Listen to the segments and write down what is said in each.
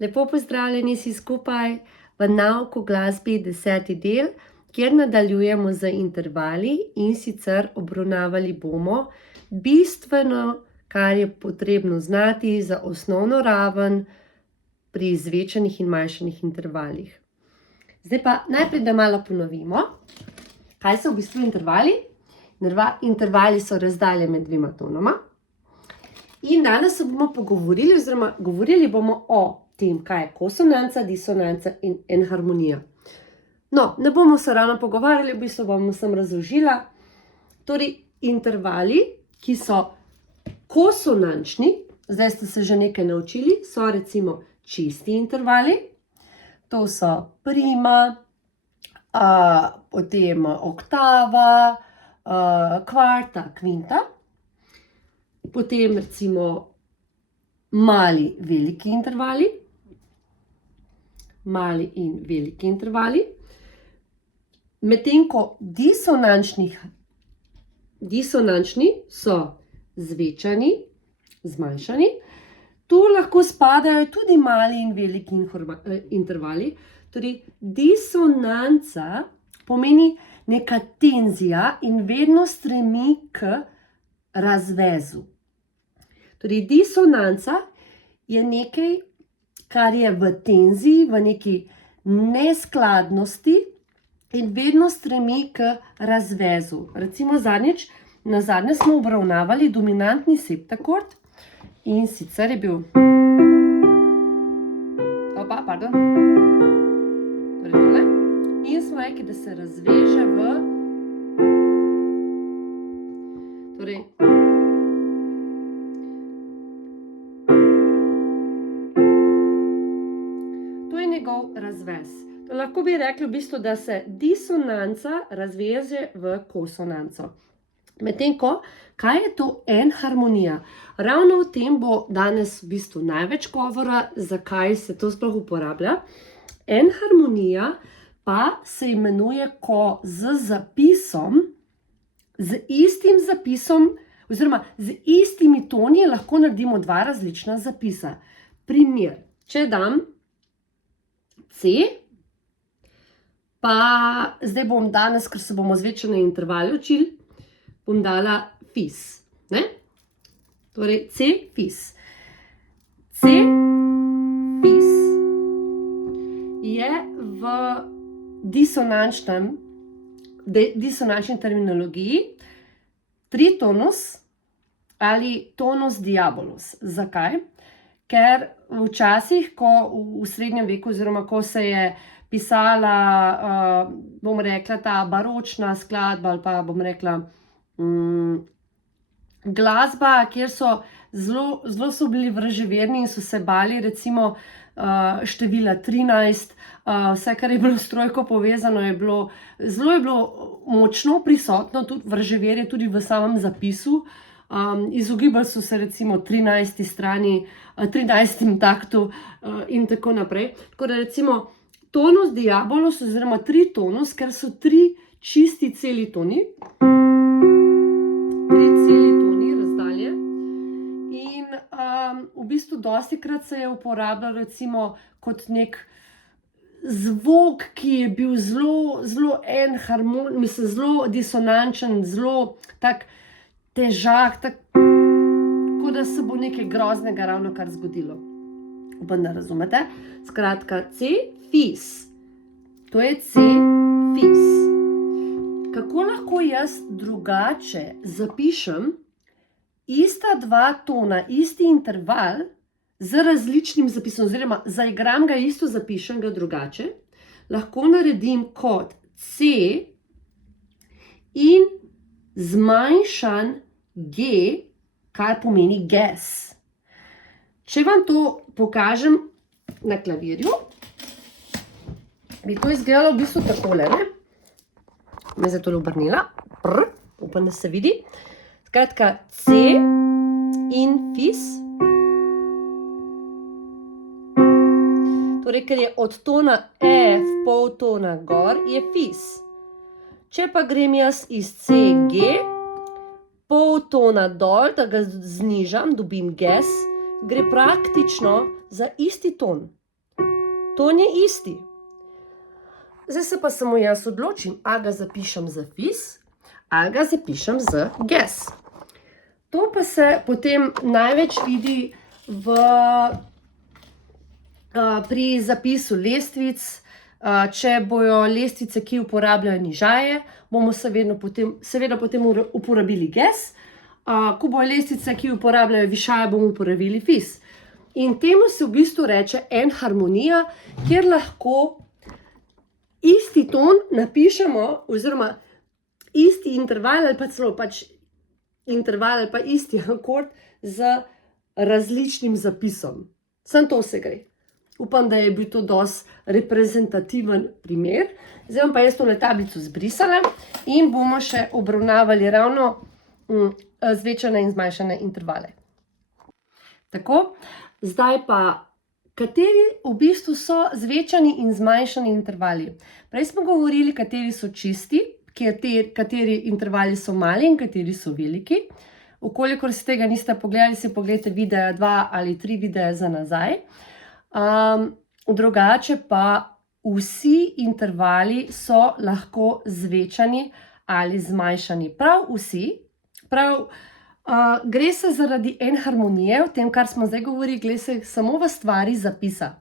Lepo pozdravljeni vsi skupaj v nauku glasbi 10. del, kjer nadaljujemo z intervali in sicer obravnavali bomo bistveno, kar je potrebno znati za osnovno raven pri zvečanih in manjšanih intervalih. Zdaj pa najprej, da malo ponovimo, kaj so v bistvu intervali. Intervali so razdalje med dvema tonoma. In danes se bomo pogovorili, oziroma govorili bomo o tem, kaj je konsonanca, disonanca in enharmonija. No, ne bomo se ravno pogovarjali, v bistvu bom sem razložila. Torej, intervali, ki so konsonančni, zdaj ste se že nekaj naučili, so recimo čisti intervali. To so prima, potem oktava, kvarta, kvinta. Potem recimo mali, veliki intervali. Mali in veliki intervali. Medtem ko disonančni so zvečani, zmanjšani. Tu lahko spadajo tudi mali in veliki intervali. Torej, disonanca pomeni neka tenzija in vedno stremi k razvezu. Torej, disonanca je nekaj, kar je v tenziji, v neki neskladnosti in vedno stremi k razvezu. Recimo nazadnje smo obravnavali dominantni septakord in sicer je bil torej tole. In smo rekli, da se razveže v torej to je njegov razvez. Lahko bi rekli v bistvu, da se disonanca razveže v konsonanco. Medtem ko, kaj je to enharmonija? Ravno o tem bo danes v bistvu največ govora, zakaj se to sploh uporablja. Enharmonija pa se imenuje, ko z istim zapisom, oziroma z istimi toni lahko naredimo dva različna zapisa. Primer, če dam C, pa zdaj bom danes, ker se bomo zvečane intervale učili, bom dala fis. Ne? Torej, C, fis. C, fis je v disonančni terminologiji tritonus ali tonus diabolus. Zakaj? Ker včasih, ko v srednjem veku, oziroma ko se je pisala, bom rekla, ta baročna skladba ali pa bom rekla glasba, kjer so zelo so bili vraževerni in so se bali recimo števila 13, vse, kar je bilo s trojko povezano, zelo je bilo močno prisotno, tudi vraževerje, tudi v samem zapisu. Izogibali so se recimo 13. strani, 13. taktu in tako naprej. Tako da recimo tonus diabolus oziroma tritonus, ker so tri čisti celi toni. Razdalje. In v bistvu dostikrat se je uporabljal recimo kot nek zvok, ki je bil zelo zelo disonančen, zelo tak težak, tako da se bo nekaj groznega ravno kar zgodilo. Upam, da razumete. Skratka, C, fis. To je C, fis. Kako lahko jaz drugače zapišem ista dva tona, isti interval z različnim zapisom, oziroma zaigram ga isto, zapišem ga drugače. Lahko naredim kot C in zmanjšan G, kar pomeni ges. Če vam to pokažem na klavirju, bi to izgledalo v bistvu takole, ne? Me zdaj tole obrnila. Upam, da se vidi. Skratka, C in fis. Torej, ker je od tona F pol tona gor, je fis. Če pa grem jaz iz C, G, pol tona dol, da ga znižam, dobim ges, gre praktično za isti ton. ton je isti. Zdaj se pa samo jaz odločim, ali ga zapišem z fis, ali ga zapišem z ges. To pa se potem največ vidi pri zapisu lestvic. Če bojo lestvice, ki uporabljajo nižaje, bomo seveda potem uporabili ges. Ko bojo lestvice, ki uporabljajo višaje, bomo uporabili fis. In temu se v bistvu reče enharmonija, kjer lahko isti ton napišemo, oziroma isti interval ali pa celo interval ali pa isti akord z različnim zapisom. Samo to se gre. Upam, da je bil to dosti reprezentativen primer. Zdaj bom pa jaz tole tablico zbrisala in bomo še obravnavali ravno zvečane in zmanjšane intervale. Tako, zdaj pa, kateri v bistvu so zvečani in zmanjšani intervali? Prej smo govorili, kateri so čisti, kateri intervali so mali in kateri so veliki. Vkolikor si tega niste pogledali, si pogledajte videa 2 ali 3 videe za nazaj. Drugače pa vsi intervali so lahko zvečani ali zmanjšani. Prav vsi. Gre se zaradi enharmonije, v tem, kar smo zdaj govorili, gre se samo v stvari zapisa.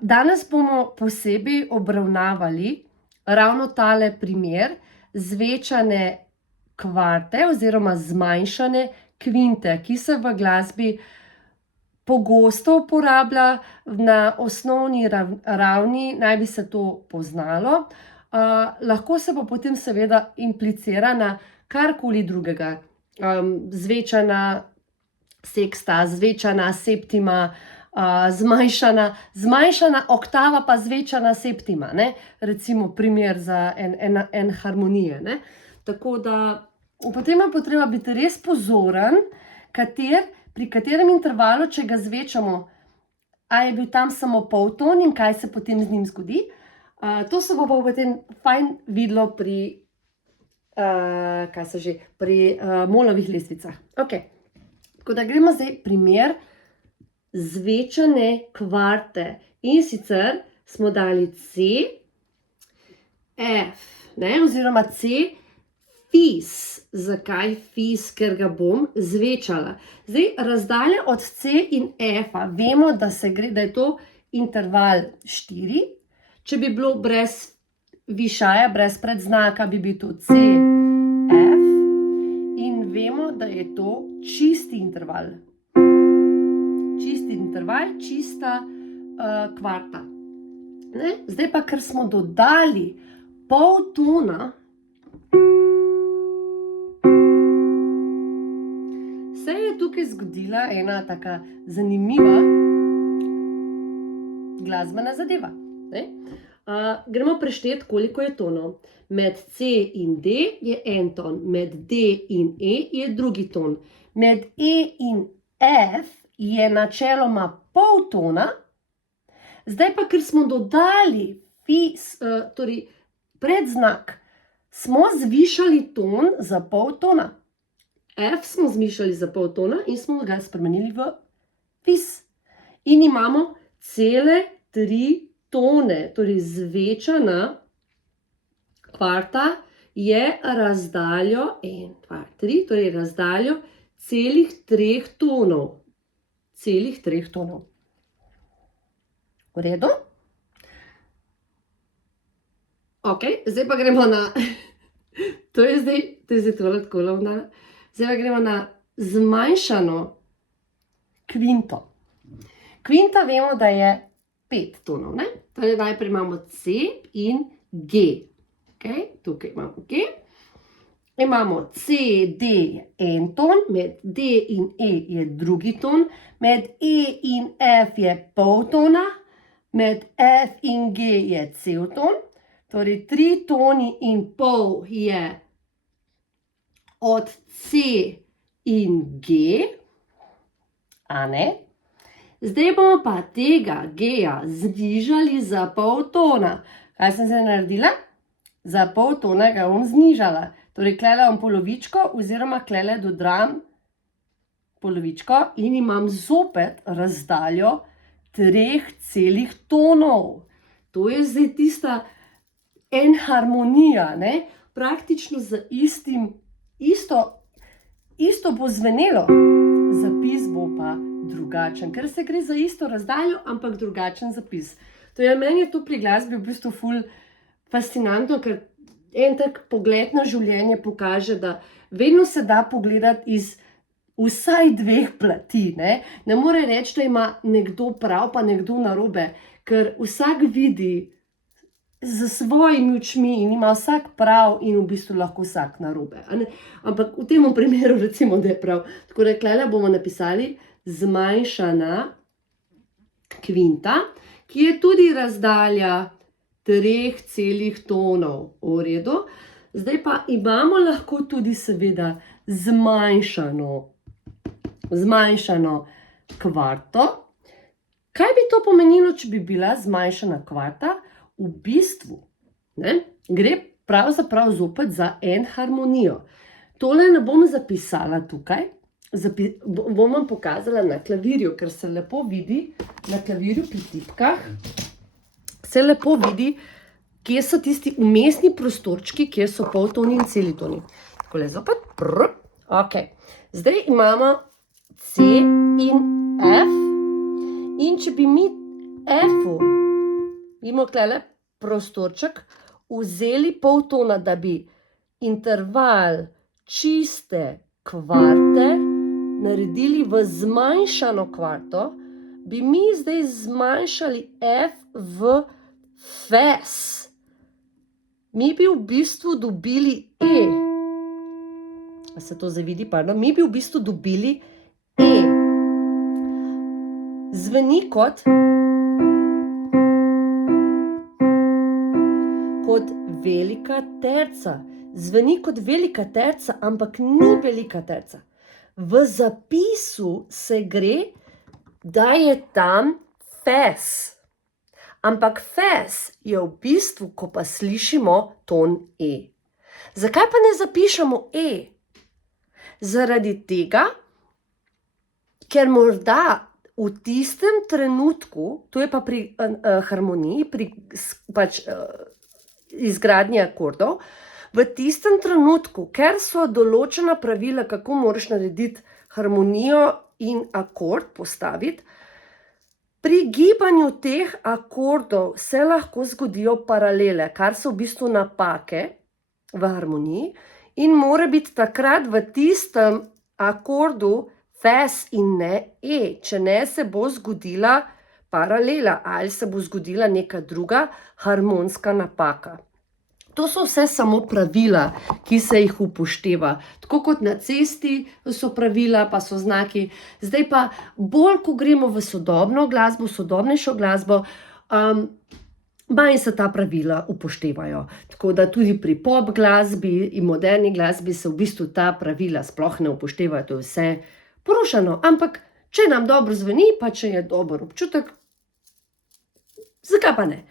Danes bomo posebej obravnavali ravno tale primer zvečane kvarte oziroma zmanjšane kvinte, ki se v glasbi pogosto uporablja. Na osnovni ravni naj bi se to poznalo. Lahko se pa potem seveda implicira na karkoli drugega. Zvečana seksta, zvečana septima, zmanjšana oktava pa zvečana septima, ne? Recimo primer za enharmonije, ne? Tako da potem je potreba biti res pozoren, pri katerem intervalu, če ga zvečamo, a je bil tam samo polton in kaj se potem z njim zgodi. To se bo pa potem fajn videlo pri molovih lestvicah. Tako da gremo zdaj primer zvečane kvarte. In sicer smo dali C, F, ne, oziroma C, fis. Zakaj fis? Ker ga bom zvečala. Zdaj, razdalja od C in F-a, vemo, da je to interval 4. Če bi bilo brez višaja, brez predznaka, bi bil to C, F. In vemo, da je to čisti interval. Čisti interval, čista kvarta. Ne? Zdaj pa, ker smo dodali pol tona, se je tukaj zgodila ena taka zanimiva glasbena zadeva. Gremo prešteti, koliko je tonov. Med C in D je en ton, med D in E je drugi ton. Med E in F je načeloma pol tona. Zdaj pa, ker smo dodali torej predznak, smo zvišali ton za pol tona. F smo zvišali za pol tona in smo ga spremenili v fis. In imamo cele 3 tone, torej zvečana kvarta je razdaljo 1, 2, 3, torej razdaljo celih 3 tonov. Celih 3 tonov. V redu? Zdaj pa gremo na to je zdaj tole tako lovna. Zdaj pa gremo na zmanjšano kvinto. Kvinta vemo, da je 5 tonov, ne? Torej najprej imamo C in G. Tukaj imamo G. Imamo C, D je en ton, med D in E je drugi ton, med E in F je pol tona, med F in G je cel ton, torej 3 toni in pol je od C in G, a ne? Zdaj bomo pa tega G-ja znižali za pol tona. Kaj sem zdaj naredila? Za pol tona ga bom znižala. Torej, klele bom polovičko oziroma klele dodram polovičko in imam zopet razdaljo, 3 celih tonov. To je zdaj tista enharmonija, ne? Praktično z isto bo zvenelo. Zapis bo pa drugačen, ker se gre za isto razdaljo, ampak drugačen zapis. Meni je to pri glasbi v bistvu ful fascinantno, ker en tak pogled na življenje pokaže, da vedno se da pogledati iz vsaj 2 plati, ne? Ne more reči, da ima nekdo prav, pa nekdo narobe, ker vsak vidi z svojimi očmi in ima vsak prav in v bistvu lahko vsak narobe. Ampak v tem primeru recimo, da je prav. Tako da tukaj bomo napisali zmanjšana kvinta, ki je tudi razdalja 3 celih tonov. V redu. Zdaj pa imamo lahko tudi seveda zmanjšano kvarto. Kaj bi to pomenilo, če bi bila zmanjšana kvarta? V bistvu gre pravzaprav zopet za enharmonijo. Tole ne bom zapisala tukaj, bom vam pokazala na klavirju, ker se lepo vidi na klavirju pri tipkah. Se lepo vidi, kje so tisti vmesni prostorčki, kjer so poltoni in celitoni. Takole zopet. Ok. Zdaj imamo C in F. In če bi mi F-u, imamo tukaj prostorček, vzeli poltona, da bi interval čiste kvarte naredili v zmanjšano kvarto, bi mi zdaj zmanjšali F v fes. Mi bi v bistvu dobili E. A se to zdaj vidi? Pardon. Mi bi v bistvu dobili E. Zveni kot velika terca. Zveni kot velika terca, ampak ni velika terca. V zapisu se gre, da je tam fes. Ampak fes je v bistvu, ko pa slišimo ton E. Zakaj pa ne zapišemo E? Zaradi tega, ker morda v tistem trenutku, to je pa pri harmoniji, pri izgradnji akordov, v tistem trenutku, ker so določena pravila, kako moraš narediti harmonijo in akord postaviti, pri gibanju teh akordov se lahko zgodijo paralele, kar so v bistvu napake v harmoniji in mora biti takrat v tistem akordu fes in ne E, če ne se bo zgodila paralela ali se bo zgodila neka druga harmonska napaka. To so vse samo pravila, ki se jih upošteva. Tako kot na cesti so pravila, pa so znaki. Zdaj pa bolj, ko gremo v sodobno glasbo, sodobnejšo glasbo, manj se ta pravila upoštevajo. Tako da tudi pri pop glasbi in moderni glasbi se v bistvu ta pravila sploh ne upoštevajo. To je vse porušeno. Ampak, če nam dobro zveni, pa če je dober občutek, zakaj pa ne?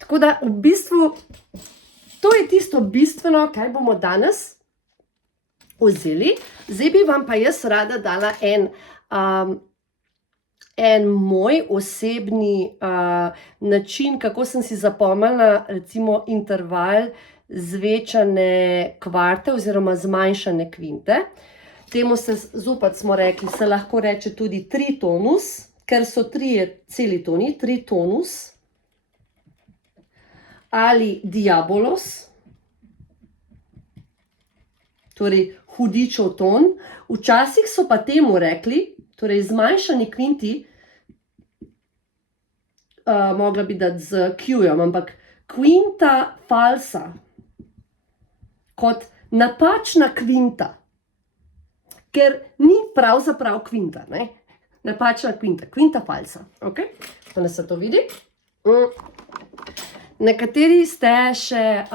Tako da v bistvu to je tisto bistveno, kaj bomo danes vzeli. Zdaj bi vam pa jaz rada dala en moj osebni način, kako sem si zapomnila recimo interval zvečane kvarte oziroma zmanjšane kvinte. Temu se zopet smo rekli, se lahko reče tudi tritonus, ker so 3 celitoni, tritonus. Ali diabolos, torej hudičev ton. Včasih so pa temu rekli, torej zmanjšani kvinti, mogla bi dati z Q-jem, ampak kvinta falsa, kot napačna kvinta, ker ni pravzaprav kvinta, napačna kvinta, kvinta falsa. Ok, da se to vidi. Nekateri ste še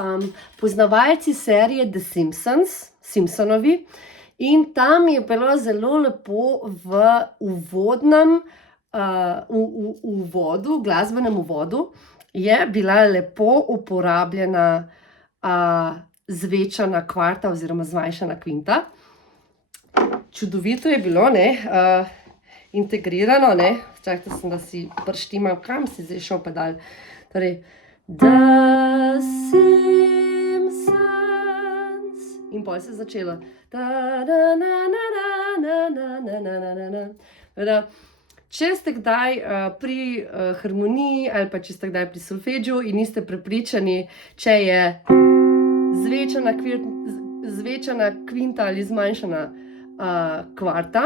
poznavalci serije The Simpsons, Simpsonovi, in tam je bilo zelo lepo v glasbenem uvodu, je bila lepo uporabljena zvečana kvarta oziroma zmanjšana kvinta. Čudovito je bilo, ne? integrirano, ne? Čakajte sem, da si prštimam, kam si zdaj šel pedal. Torej, The Simpsons. In pol se je začelo. Če ste kdaj pri harmoniji ali pa če ste kdaj pri solfeđu in niste prepričani, če je zvečana kvinta ali zmanjšana kvarta,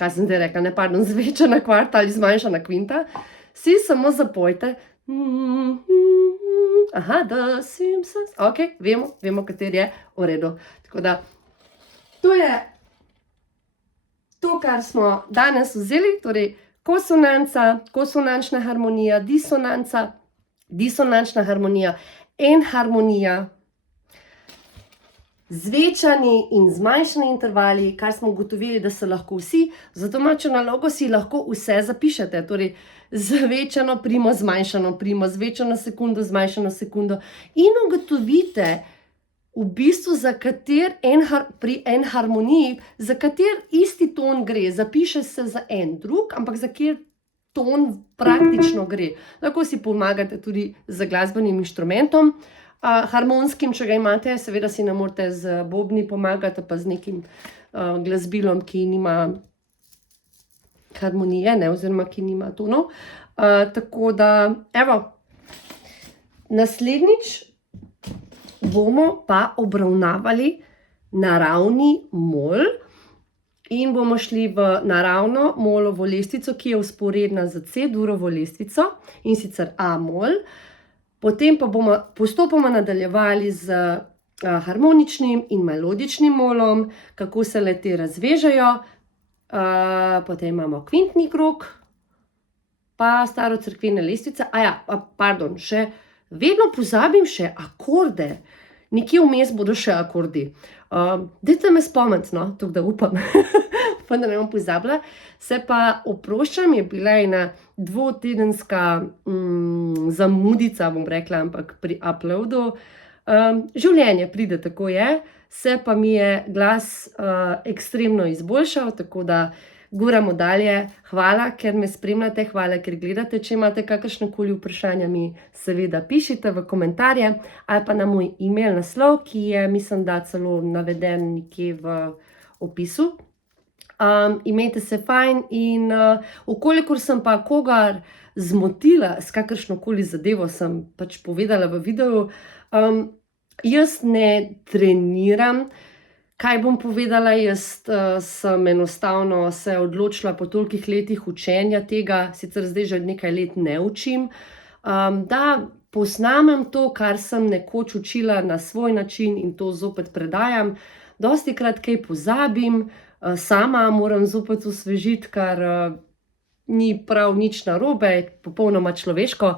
kaj sem zdaj rekla, ne, pardon, zvečana kvarta ali zmanjšana kvinta, si samo zapojte aha, The Simpsons, ok, vemo, kater je, v redu. Tako da, to je to, kar smo danes vzeli, torej konsonanca, konsonančna harmonija, disonanca, disonančna harmonija, enharmonija, zvečani in zmanjšani intervali, kar smo ugotovili, da se lahko vsi, za domačo nalogo si lahko vse zapišete, torej zvečano primo, zmanjšano primo, zvečano sekundo, zmanjšano sekundo in ugotovite, v bistvu za kater pri enharmoniji, za kater isti ton gre, zapiše se za en drug, ampak za kater ton praktično gre. Lahko si pomagate tudi z glasbenim inštrumentom, harmonskim, če ga imate, seveda si ne morete z bobni pomagati, pa z nekim glasbilom, ki nima harmonije, ne, oziroma ki nima tonov. Tako da, evo, naslednjič bomo pa obravnavali naravni mol in bomo šli v naravno molovo lestvico, ki je vzporedna z C-durovo lestvico, in sicer A-mol. Potem pa bomo postopoma nadaljevali z harmoničnim in melodičnim molom, kako se le te razvežejo. Potem imamo kvintni krog, pa starocerkvene lestvice. Pardon, še vedno pozabim še akorde. Nekje vmes bodo še akordi. Dajte me spomniti, no, tako da upam, pa da ne bom pozabila. Se pa oproščam, je bila ena dvotedenska zamudica, bom rekla, ampak pri uploadu. Življenje pride, tako je. Se pa mi je glas ekstremno izboljšal, tako da guramo dalje. Hvala, ker me spremljate, hvala, ker gledate. Če imate kakršnekoli vprašanja, mi seveda pišite v komentarje ali pa na moj e-mail naslov, ki je, mislim, da celo naveden nekje v opisu. Imejte se fajn in okolikor sem pa kogar zmotila s kakršnokoli zadevo, sem pač povedala v videu, jaz ne treniram. Kaj bom povedala, jaz sem enostavno se odločila po tolikih letih učenja tega, sicer zdaj že nekaj let ne učim, da posnamem to, kar sem nekoč učila na svoj način in to zopet predajam. Dostikrat kaj pozabim, sama moram zopet osvežiti, kar ni prav nič narobe, popolnoma človeško.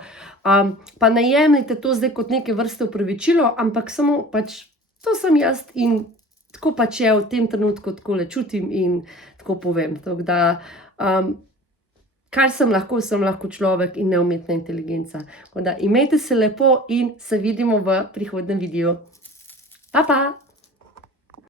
Pa ne jemljite to zdaj kot neke vrste opravičilo, ampak samo pač to sem jaz in tako pač je v tem trenutku, takole čutim in tako povem. Tako da, kar sem lahko človek in neumetna inteligenca. Tako da, imejte se lepo in se vidimo v prihodnem videu. Pa, pa!